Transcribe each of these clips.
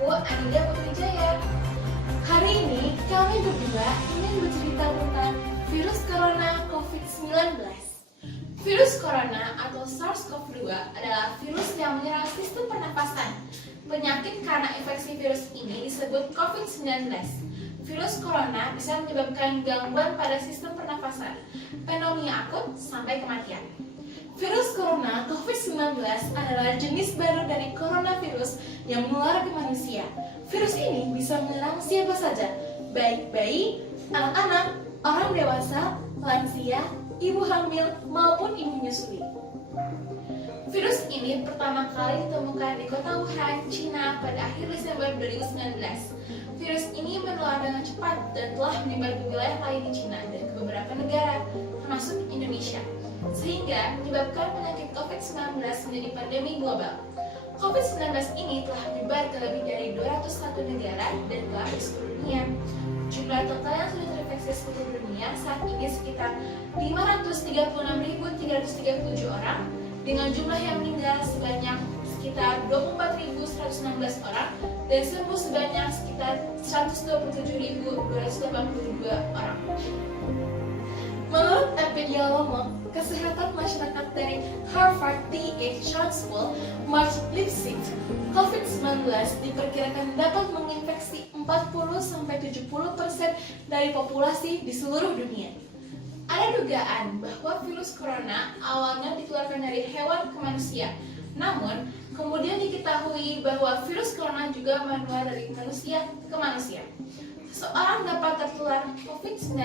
aku Anida Putrijaya. Hari ini kami berdua ingin bercerita tentang virus corona COVID-19. Virus corona atau SARS-CoV-2 adalah virus yang menyerang sistem pernapasan. Penyakit karena infeksi virus ini disebut COVID-19. Virus corona bisa menyebabkan gangguan pada sistem pernapasan, pneumonia akut, sampai kematian. Virus corona COVID-19 adalah jenis baru dari coronavirus yang menular ke manusia. Virus ini bisa menyerang siapa saja, baik bayi, anak-anak, orang dewasa, lansia, ibu hamil, maupun ibu menyusui. Virus ini pertama kali ditemukan di kota Wuhan, China pada akhir Desember 2019. Virus ini menular dengan cepat dan telah menyebar ke wilayah lain di China dan ke beberapa negara, termasuk Indonesia, sehingga menyebabkan penyakit COVID-19 menjadi pandemi global. COVID-19 ini telah menyebar ke lebih dari 201 negara dan telah di seluruh dunia. Jumlah total yang sudah terinfeksi seluruh dunia saat ini sekitar 536.337 orang, dengan jumlah yang meninggal sebanyak sekitar 24.116 orang dan sembuh sebanyak sekitar 127.282 orang. Menurut epidemiolog kesehatan masyarakat dari Harvard T.H. Chan School, Mark Lipsitz, COVID-19 diperkirakan dapat menginfeksi 40-70% dari populasi di seluruh dunia. Ada dugaan bahwa virus corona awalnya ditularkan dari hewan ke manusia, namun kemudian diketahui bahwa virus corona juga menular dari manusia ke manusia. Seseorang dapat tertular COVID-19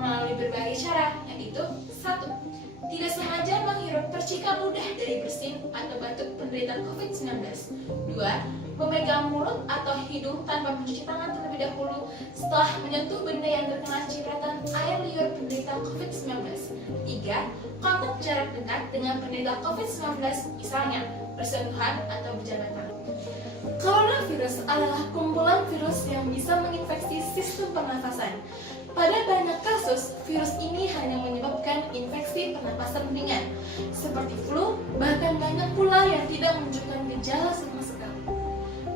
melalui berbagai cara, yaitu 1. Tidak sengaja menghirup percikan ludah dari bersin atau batuk penderita COVID-19. 2. Memegang mulut atau hidung tanpa mencuci tangan terlebih dahulu setelah menyentuh benda yang terkena cipratan air liur penderita COVID-19. 3. Kontak jarak dekat dengan penderita COVID-19, misalnya bersentuhan atau berjabat tangan. Coronavirus adalah kumpulan virus yang bisa menginfeksi sistem pernafasan. Pada banyak kasus, virus ini hanya menyebabkan infeksi pernapasan ringan, seperti flu, bahkan banyak pula yang tidak menunjukkan gejala sama sekali.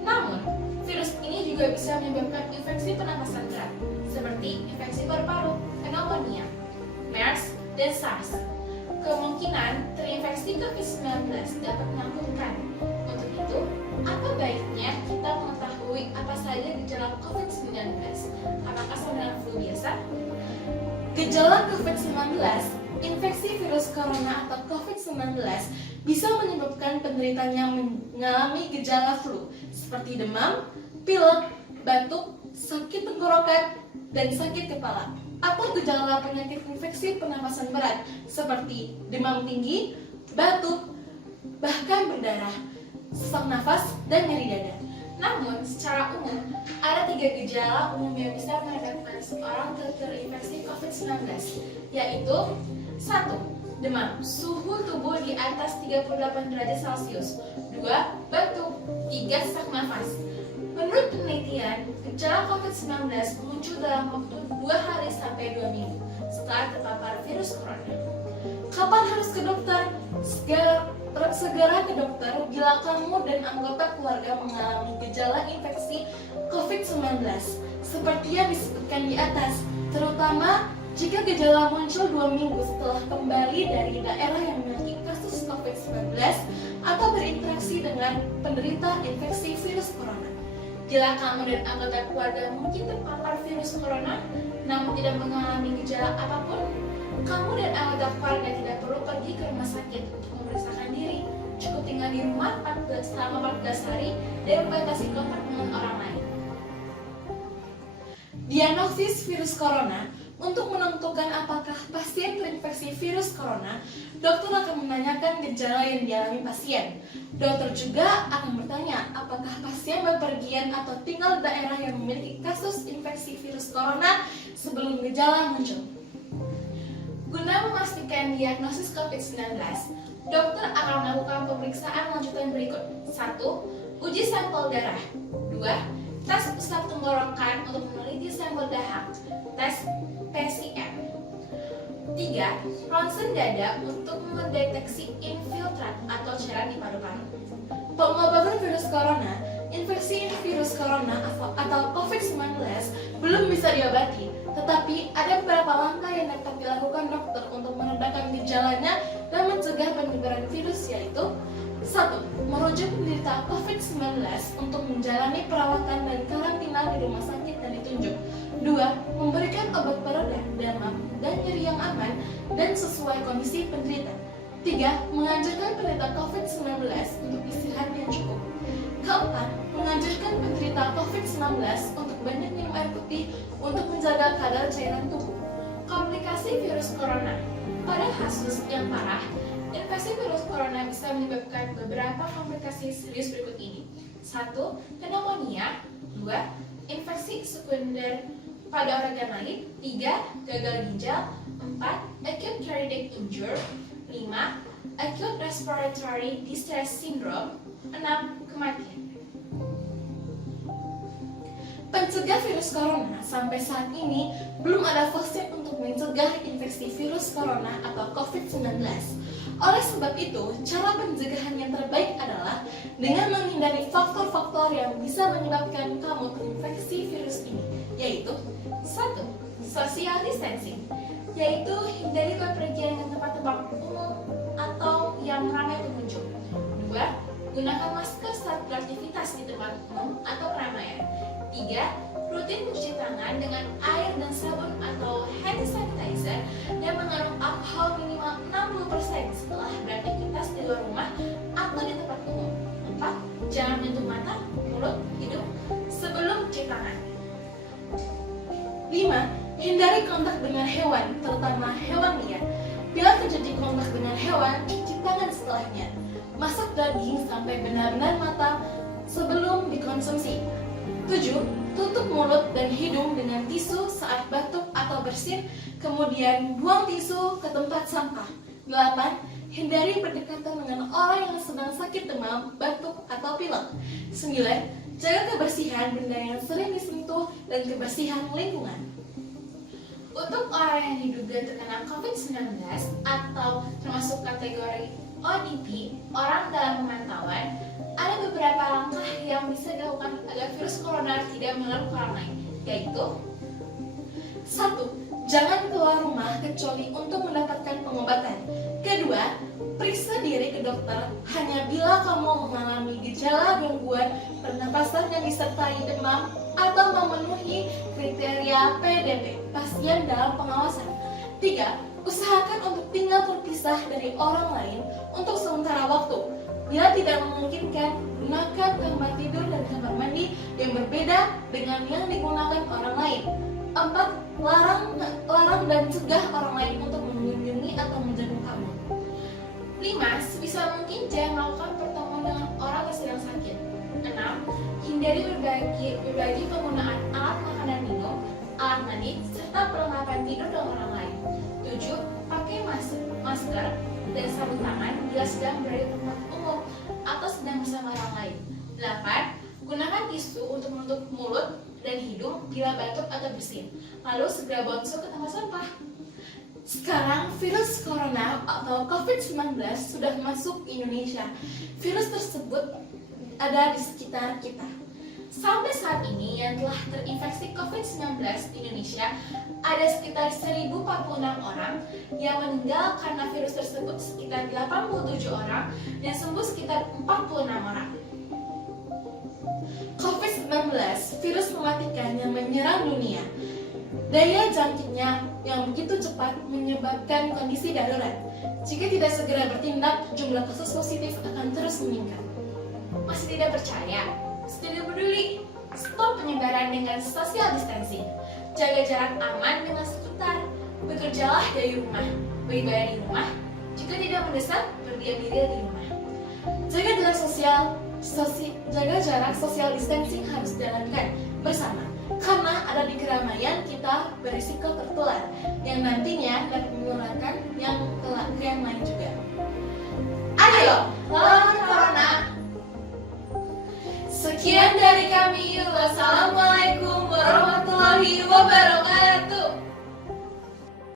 Namun, virus ini juga bisa menyebabkan infeksi pernapasan berat, seperti infeksi paru-paru, pneumonia, MERS, dan SARS. Kemungkinan terinfeksi COVID-19 dapat menakutkan. Untuk itu, apa baiknya kita mengetahui apa saja gejala COVID-19? Apakah sama dengan flu biasa? Gejala COVID-19, infeksi virus corona atau COVID-19 bisa menyebabkan penderitanya mengalami gejala flu seperti demam, pilek, batuk, sakit tenggorokan, dan sakit kepala, atau gejala penyakit infeksi pernapasan berat seperti demam tinggi, batuk, bahkan berdarah, sesak nafas, dan nyeri dada. Namun, secara umum, ada 3 gejala umum yang bisa menandakan seorang terinfeksi COVID-19, yaitu 1. Demam, suhu tubuh di atas 38 derajat Celcius. 2. Batuk. 3. Sesak nafas. Menurut penelitian, gejala COVID-19 muncul dalam waktu 2 hari sampai 2 minggu setelah terpapar virus corona. Kapan harus ke dokter? Segera ke dokter bila kamu dan anggota keluarga mengalami gejala infeksi COVID-19 seperti yang disebutkan di atas, terutama jika gejala muncul 2 minggu setelah kembali dari daerah yang memiliki kasus COVID-19 atau berinteraksi dengan penderita infeksi virus corona. Bila kamu dan anggota keluarga mungkin terpapar virus corona namun tidak mengalami gejala apapun, kamu dan anggota keluarga tidak perlu pergi ke rumah sakit untuk memeriksakan diri. Cukup tinggal di rumah selama 14 hari dan membatasi kontak dengan orang lain. Diagnosis virus corona. Untuk menentukan apakah pasien terinfeksi virus corona, dokter akan menanyakan gejala yang dialami pasien. Dokter juga akan bertanya apakah pasien bepergian atau tinggal di daerah yang memiliki kasus infeksi virus corona sebelum gejala muncul. Guna memastikan diagnosis COVID-19, dokter akan melakukan pemeriksaan lanjutan berikut. 1. Uji sampel darah. 2. Tes usap tenggorokan untuk meneliti sampel dahak. Tes PCR. 3. Ronsen dada untuk mendeteksi infiltrat atau cairan di paru-paru. Pengobatan virus corona infeksi virus corona atau COVID-19 belum bisa diobati, tetapi ada beberapa langkah yang dapat dilakukan dokter untuk meredakan gejalanya dan mencegah penyebaran virus, yaitu 1. Merujuk penderita COVID-19 untuk menjalani perawatan dan karantina di rumah sakit dan ditunjuk. 2. Memberikan obat pereda demam dan nyeri yang aman dan sesuai kondisi penderita. 3. Menganjurkan penderita COVID-19 untuk istirahat yang cukup. Keempat, menganjurkan penderita COVID-19 untuk banyak minum air putih untuk menjaga kadar cairan tubuh. Komplikasi virus corona. Pada kasus yang parah, infeksi virus corona bisa menyebabkan beberapa komplikasi serius berikut ini. 1. Pneumonia. 2. Infeksi sekunder pada organ lain. 3. Gagal ginjal. 4. Acute cardiac injury. 5. Acute respiratory distress syndrome. 6. Kematian. Pencegah virus corona sampai saat ini belum ada vaksin untuk mencegah infeksi virus corona atau COVID-19. Oleh sebab itu, cara pencegahan yang terbaik adalah dengan menghindari faktor-faktor yang bisa menyebabkan kamu terinfeksi virus ini, yaitu 1. Social distancing, yaitu hindari bepergian ke tempat-tempat umum atau yang ramai pengunjung. 2. Gunakan masker saat beraktivitas di tempat umum atau keramaian. 3. Rutin mencuci tangan dengan air dan sabun atau hand sanitizer yang mengandung alkohol minimal 60% setelah beraktivitas di luar rumah atau di tempat umum. 4. Jangan menyentuh mata, mulut, hidung sebelum cuci tangan. 5. Hindari kontak dengan hewan, terutama hewan liar. Bila terjadi kontak dengan hewan, cuci tangan setelahnya. Masak daging sampai benar-benar matang sebelum dikonsumsi. 7. Tutup mulut dan hidung dengan tisu saat batuk atau bersin, kemudian buang tisu ke tempat sampah. 8. Hindari berdekatan dengan orang yang sedang sakit demam, batuk, atau pilek. 9. Jaga kebersihan benda yang sering disentuh dan kebersihan lingkungan. Untuk orang yang diduga terkena COVID-19 atau termasuk kategori ODP, orang dalam pemantauan, ada beberapa langkah yang bisa dilakukan agar virus corona tidak menular ke orang lain, yaitu 1. Jangan keluar rumah kecuali untuk mendapatkan pengobatan. 2. Periksa diri ke dokter hanya bila kamu mengalami gejala gangguan pernapasan yang disertai demam atau memenuhi kriteria PDP, pasien dalam pengawasan. 3. Usahakan untuk tinggal terpisah dari orang lain untuk sementara waktu. Bila tidak memungkinkan, gunakan kamar tidur dan kamar mandi yang berbeda dengan yang digunakan orang lain. 4. Larang dan cegah orang lain untuk mengunjungi atau menjenguk kamu. 5. Sebisa mungkin jangan melakukan pertemuan dengan orang yang sedang sakit. 6. Hindari berbagi penggunaan alat makan dan minum, alat mandi, serta perlengkapan tidur dengan orang lain. 7. Pakai masker dan sarung tangan bila sedang berada di tempat umum atau sedang bersama orang lain. 8. Gunakan tisu untuk menutup mulut dan hidung bila batuk atau bersin. Lalu segera buang tisu ke tempat sampah. Sekarang virus corona atau COVID-19 sudah masuk ke Indonesia. Virus tersebut ada di sekitar kita. Sampai saat ini yang telah terinfeksi COVID-19 di Indonesia ada sekitar 1.046 orang, yang meninggal karena virus tersebut sekitar 87 orang, dan sembuh sekitar 46 orang. COVID-19, virus mematikan yang menyerang dunia. Daya jangkitnya yang begitu cepat menyebabkan kondisi darurat. Jika tidak segera bertindak, jumlah kasus positif akan terus meningkat. Masih tidak percaya? Tidak peduli, stop penyebaran dengan social distancing. Jaga jarak aman dengan sekitar. Bekerjalah dari rumah, beribadah di rumah. Jika tidak mendesak, berdiam diri di rumah. Jaga jarak social distancing harus dijalankan bersama, karena ada di keramaian kita berisiko tertular, yang nantinya dapat menularkan ke yang lain juga. Ayo, lawan corona! Sekian dari kami. Wassalamualaikum warahmatullahi wabarakatuh.